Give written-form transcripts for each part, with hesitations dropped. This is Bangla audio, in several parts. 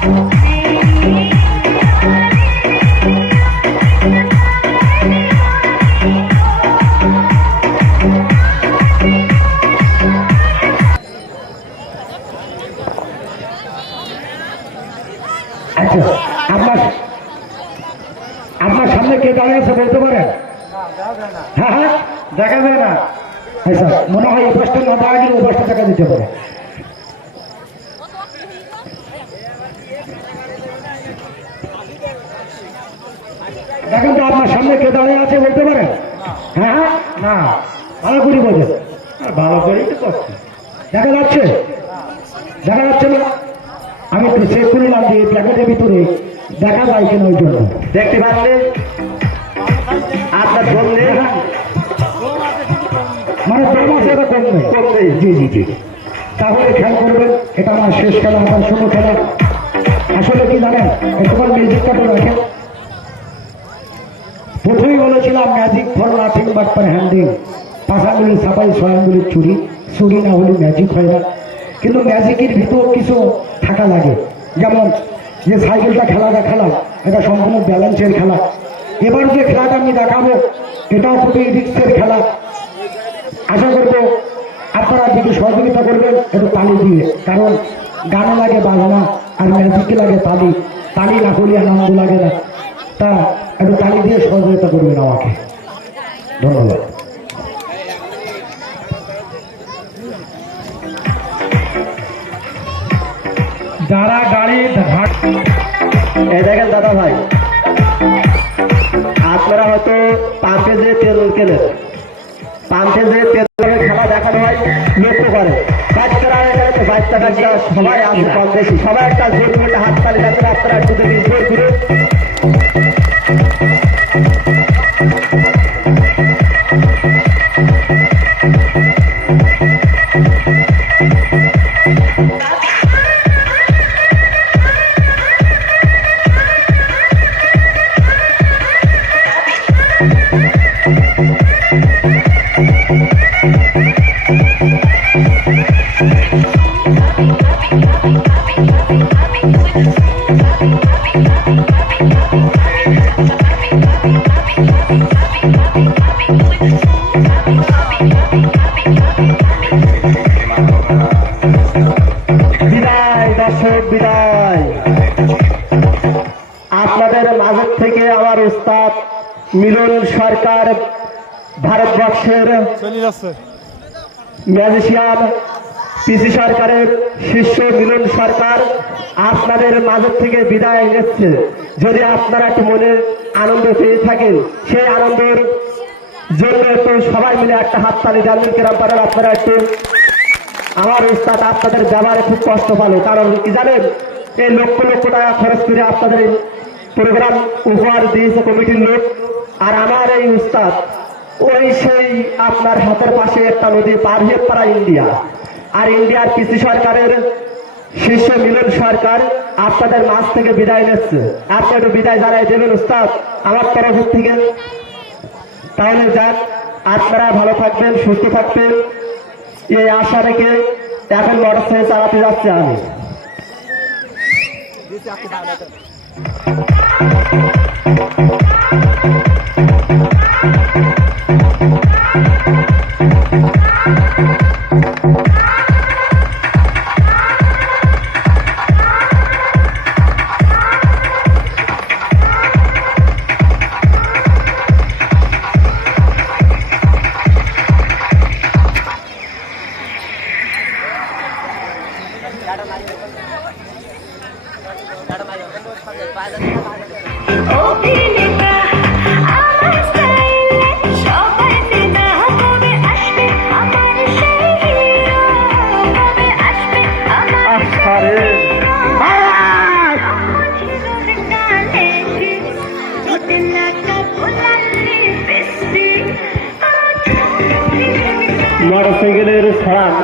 আপনার সামনে কে দাঁড়িয়ে আছে বলতে পারেন? হ্যাঁ হ্যাঁ, দেখা যায় না। আচ্ছা, মনে হয় এই পাশটা না দাঁড়া গেলে ওই পাশটা দেখা দিতে পারে। দেখেন তো আপনার সামনে কে দাঁড়িয়ে আছে বলতে পারেন? হ্যাঁ হ্যাঁ, না ভালো করে বোঝেন, ভালো করেই তো করছে। দেখা যাচ্ছে? দেখা যাচ্ছে না? আমি একটু চেক করলাম যে প্যাকেটের ভিতরে দেখা যায় কিনা, ওই জন্য দেখতে পাচ্ছেন আপনার বললে মানে কমবে। জি জি জি, তাহলে খেয়াল করবেন, এটা আমার শেষ খেলা, আমার ছোট খেলা। আসলে কি জানেন, তোমার মিউজিকটা তো রাখেন। প্রথমেই বলেছিলাম magic for nothing but for handing. 5 আঙ্গুলের ছাপাই 6 আঙ্গুলের চুরি, চুরি না হলে ম্যাজিক হয় না। কিন্তু ম্যাজিকের ভিতর কিছু থাকা লাগে, যেমন যে সাইকেলটা খেলাটা খেলা, এটা সম্পূর্ণ ব্যালেন্সের খেলা। এবার যে খেলাটা আমি দেখাবো এটাও খুবই রিস্কের খেলা। আশা করবো আপনারা যদি সহযোগিতা করবেন একটু তালি দিয়ে, কারণ গানে লাগে বাজনা আর ম্যাজিকে লাগে তালি। তালি না করলে আনন্দ লাগে না। তা একটু তালি দিয়ে সহযোগিতা করবেন আমাকে, ধন্যবাদ। যারা গাড়ি এই দেখেন দাদা ভাই, আপনারা হয়তো পাম্পে যে তেল কেনেন, পাম্পে যে তেলের খেলা দেখানো হয় লক্ষ্য করে। বাচ্চারা এখানে বাচ্চা কাচ্চা সবাই আসে, কম বেশি সবাই একটা জোর করে হাত তালি দেখেন। আপনারা একটু দেখি জোর করে। বিদায় দর্শক, বিদায়। আপনাদের মাঝের থেকে আমার উস্তাদ মিলন সরকার, ভারতবর্ষের ম্যাজিশিয়ান পিসি সরকারের শিষ্য মিলন সরকার আপনাদের মাঝের থেকে বিদায় নিচ্ছে। যদি আপনারা একটু মনে আনন্দ পেয়ে থাকেন, সেই আনন্দের জন্য একটু সবাই মিলে একটা হাততালি জানবেন কিরম পারেন আপনারা একটু। আমার উস্তাদ আপনাদের ব্যবহারে খুব কষ্ট পালো, কারণ কি জানেন, এই লক্ষ লক্ষ টাকা খরচ করে আপনাদের প্রোগ্রাম উপহার দিয়েছে কমিটির লোক। আর আমার এই উস্তাদ ওই সেই আপনার হাতের পাশে একটা নদী পার হয়ে পারা ইন্ডিয়া, আর ইন্ডিয়ার পিসি সরকারের শিষ্য মিলন সরকার আপনাদের মাঝ থেকে বিদায় নিচ্ছে। আপনি একটু বিদায় জানাই দেবেন উস্তাদ আমার তরফ থেকে। তাহলে যান, আপনারা ভালো থাকবেন, সুস্থ থাকবেন, এই আশা রেখে এখন মোটরসাইকেল চালাতে যাচ্ছি আমি। মোটরসাইকেলের সারান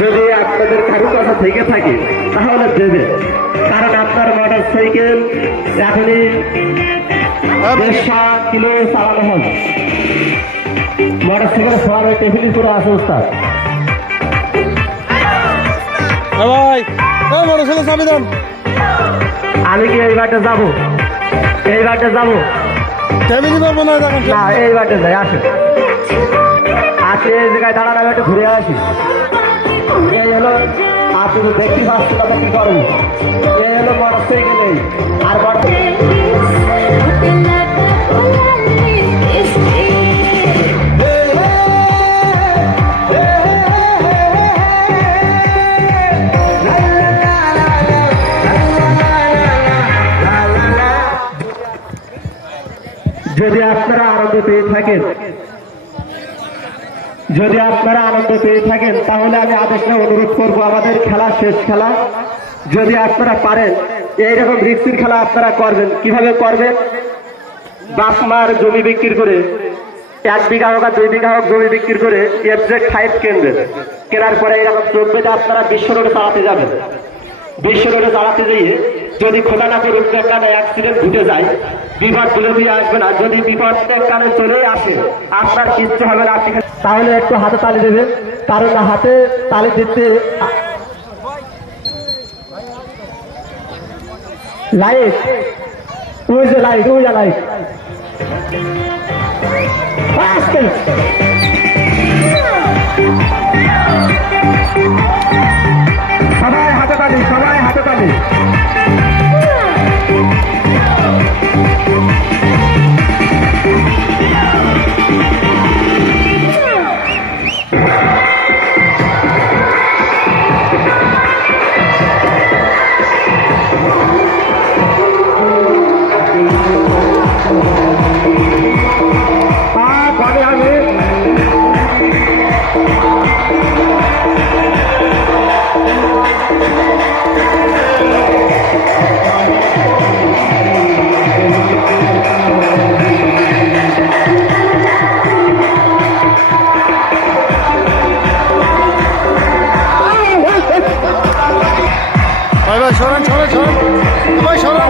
যদি আপনাদের কারো কথা থেকে থাকে তাহলে দেবে, কারণ আপনার মোটরসাইকেল এখনই 150 কিলো চালানো হবে। মোটরসাইকেল সবার টেবিল করে আসে উস্তাদ। ভাই মোটরসাইকেল চাবি দাম। আমি কি এই বাটে যাবো? এই বাটে যাবো না, এই বাটে যাই। আসে আজকে এই জায়গায় দাঁড়ানো, আমি একটু ঘুরে আসি। এই হলো, আপনি তো দেখতে পাচ্ছেন আপনি কি করবেন। এই হলো মোটরসাইকেল, আর যদি আপনারা আনন্দ পেয়ে থাকেন, যদি আপনারা আনন্দ পেয়ে থাকেন তাহলে আমি আদেশটা অনুরোধ করবো, আমাদের খেলা শেষ খেলা। যদি আপনারা পারেন এইরকম রিক্সির খেলা আপনারা করবেন। কিভাবে করবেন? বাপমার জমি বিক্রি করে, 1 বিঘা হোক আর 2 বিঘা হোক জমি বিক্রি করে FZ5 কিনবেন। কেনার পরে এরকম চোখবেতে আপনারা বিশ্ব রোডে চালাতে যাবেন। বিশ্ব রোডে চালাতে যেয়ে যদি খোদা না করুক কানে অ্যাক্সিডেন্ট ঘটে যায়, বিপদ তুলে দিয়ে আসবেন। আর যদি বিপদের কানে চলে আসে আপনার কিচ্ছু হবে না, তাহলে একটু হাতে তালি দেবেন। কারণ হাতে তালি দিতে লাইট, ওই যে লাইট, ওই যে লাইট। সবাই হাতে তালি, সবাই হাতে তালি। সরেন সরেন সরেন সবাই সরেন।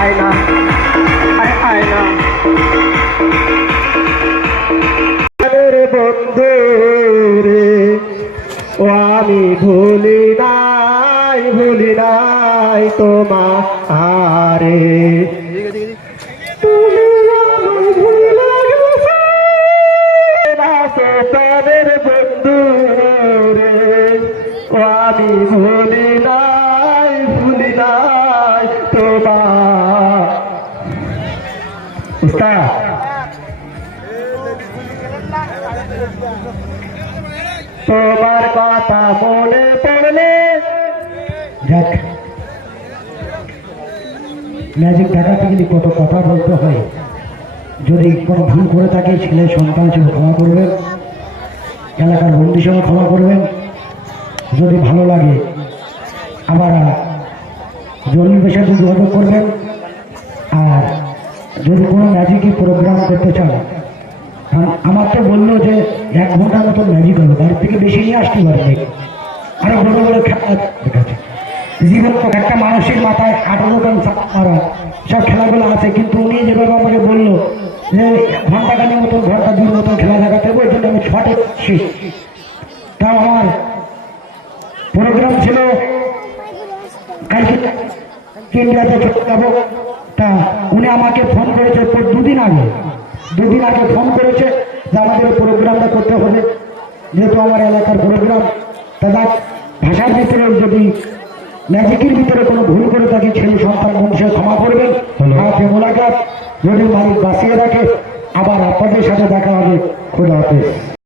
আয়না আয়না বন্ধু রে, ও আমি ভুলি নাই তোমারে। তোমাদের বন্ধু রে, ও আমি ভুলি নাই তোমার। উস্তাদ তোমার কথা মনে পড়লে, দেখ ম্যাজিক দেখাতে গেলে কত কথা বলতে হয়। যদি কোনো ভুল করে থাকে ছেলে সন্তান হিসেবে ক্ষমা করবেন, এলাকার বন্ধু হিসেবে ক্ষমা করবেন। যদি ভালো লাগে আবার জরুরি পেশাতে যোগাযোগ করবেন। আর যদি কোনো ম্যাজিকের প্রোগ্রাম করতে চান, আমার তো বললো যে 1 ঘন্টার মতো ম্যাজিক হবে, বাড়ির থেকে বেশি নিয়ে আসতে পারবে। আরো বড় বড় খেলা দেখাচ্ছে। জীবন তো একটা মানুষের মাথায় 18 জন মারা সব খেলাগুলো আছে, কিন্তু উনি যেভাবে আমাকে বললো যে ঘন্টাখানির মতন, ঘন্টা 2 মতন খেলা দেখাতে হবে, ওই জন্য আমি ছটে শেষ। তা আমার প্রোগ্রাম ছিল কালকে ইন্ডিয়াতে চলে যাবো। তা উনি আমাকে ফোন করেছে 2 দিন আগে ফোন করেছে যে আমাদের প্রোগ্রামটা করতে হবে, যেহেতু আমার এলাকার প্রোগ্রাম। দাদা ভাষার ভিতরে যদি ম্যাজিকের ভিতরে কোনো ভুল করে থাকি ছেলে সন্তান বন্ধুকে ক্ষমা করবেন। হাতে মোলাকাত যদি মালিক বাঁচিয়ে রাখে, আবার আপনাদের সাথে দেখা হবে। খোদা হাফেজ।